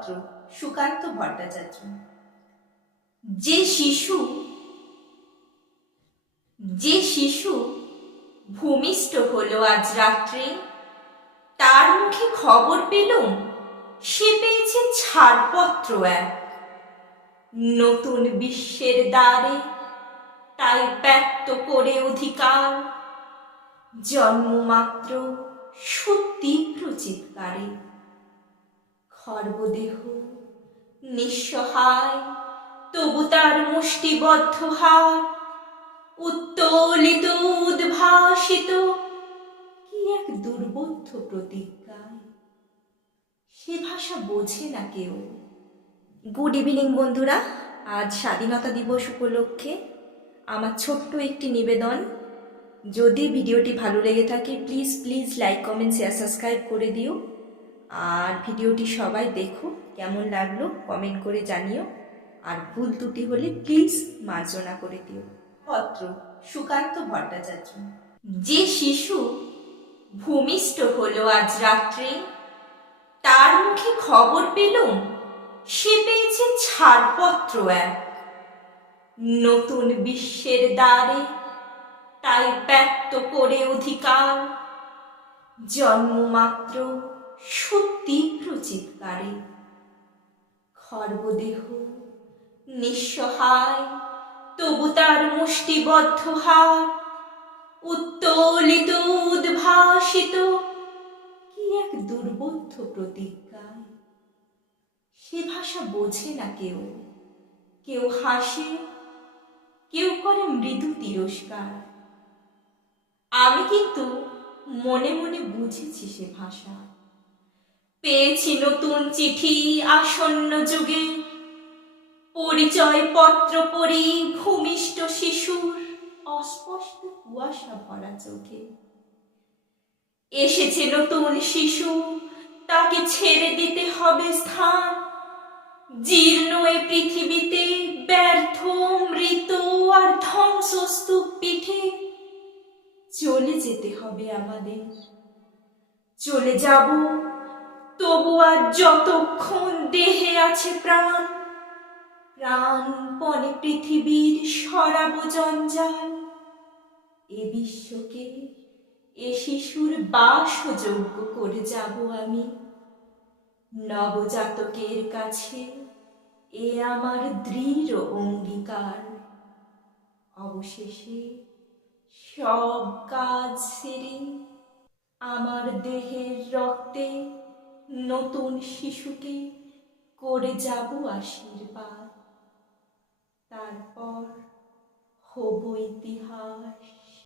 পত্র সুকান্ত ভট্টাচার্য। যে শিশু যে শিশু ভূমিষ্ঠ হলো আজ রাত্রে, তার মুখে খবর পেলুম, সে পেয়েছে ছাড়পত্র এক। নতুন বিশ্বের দ্বারে তাই ব্যক্ত করে অধিকার জন্ম জন্মমাত্র সুতীব্র চিৎকারে খর্বদেহ। নিঃসহায়, তবু তার মুষ্টিবদ্ধ হাত উত্তোলিত, উদ্ভাসিত, কি এক দুর্বোধ্য প্রতিজ্ঞায়। সে ভাষা বোঝে না কেউ। গুড ইভিনিং বন্ধুরা। আজ স্বাধীনতা দিবস উপলক্ষে আমার ছোট্ট একটি নিবেদন। যদি ভিডিওটি ভালো লেগে থাকে please please like comment share subscribe করে দিও। আর ভিডিওটি সবাই দেখো, কেমন লাগল কমেন্ট করে জানিও। আর ভুল ত্রুটি হলে প্লিজ মার্জনা করে দিও। পত্র, সুকান্ত ভট্টাচার্য। যে শিশু ভূমিষ্ঠ হলো আজ রাত্রে, তার মুখে খবর পেলুম, সে পেয়েছে ছাড়পত্র এক। নতুন বিশ্বের দ্বারে, তাই ব্যক্ত করে অধিকার। জন্ম জন্মমাত্র খর্বদেহ নিঃসহায়, তবু তার মুষ্টিবদ্ধ হাত উত্তোলিত, উদ্ভাসিত, কি এক দুর্বোধ্য প্রতিজ্ঞায় সে ভাষা বোঝে না কেউ। কেউ হাসে, কেউ করে মৃদু তিরস্কার। আমি কিন্তু মনে মনে বুঝেছি সে ভাষা। পেয়েছি নতুন চিঠি আসন্ন যুগে। পরিচয় পত্র পড়ি ভূমিষ্ঠ শিশুর অস্পষ্ট কুয়াশা ভরা চোখে। এসেছে নতুন শিশু, তাকে ছেড়ে দিতে হবে স্থান। জীর্ণ এ পৃথিবীতে ব্যর্থ, মৃত আর ধ্বংসস্তূপ পিঠে। চলে যেতে হবে আমাদের। চলে যাব তবু আর যতক্ষণ দেহে আছে প্রাণ, প্রাণপণে পৃথিবীর সরাব জঞ্জাল। এ বিশ্বকে, এ শিশুর বাসযোগ্য করে যাব আমি। নবজাতকের কাছে এ আমার দৃঢ় অঙ্গীকার। অবশেষে সব কাজ সেরে আমার দেহের রক্তে নতুন শিশুকে করে যাব আশীর্বাদ। তারপর হব ইতিহাস।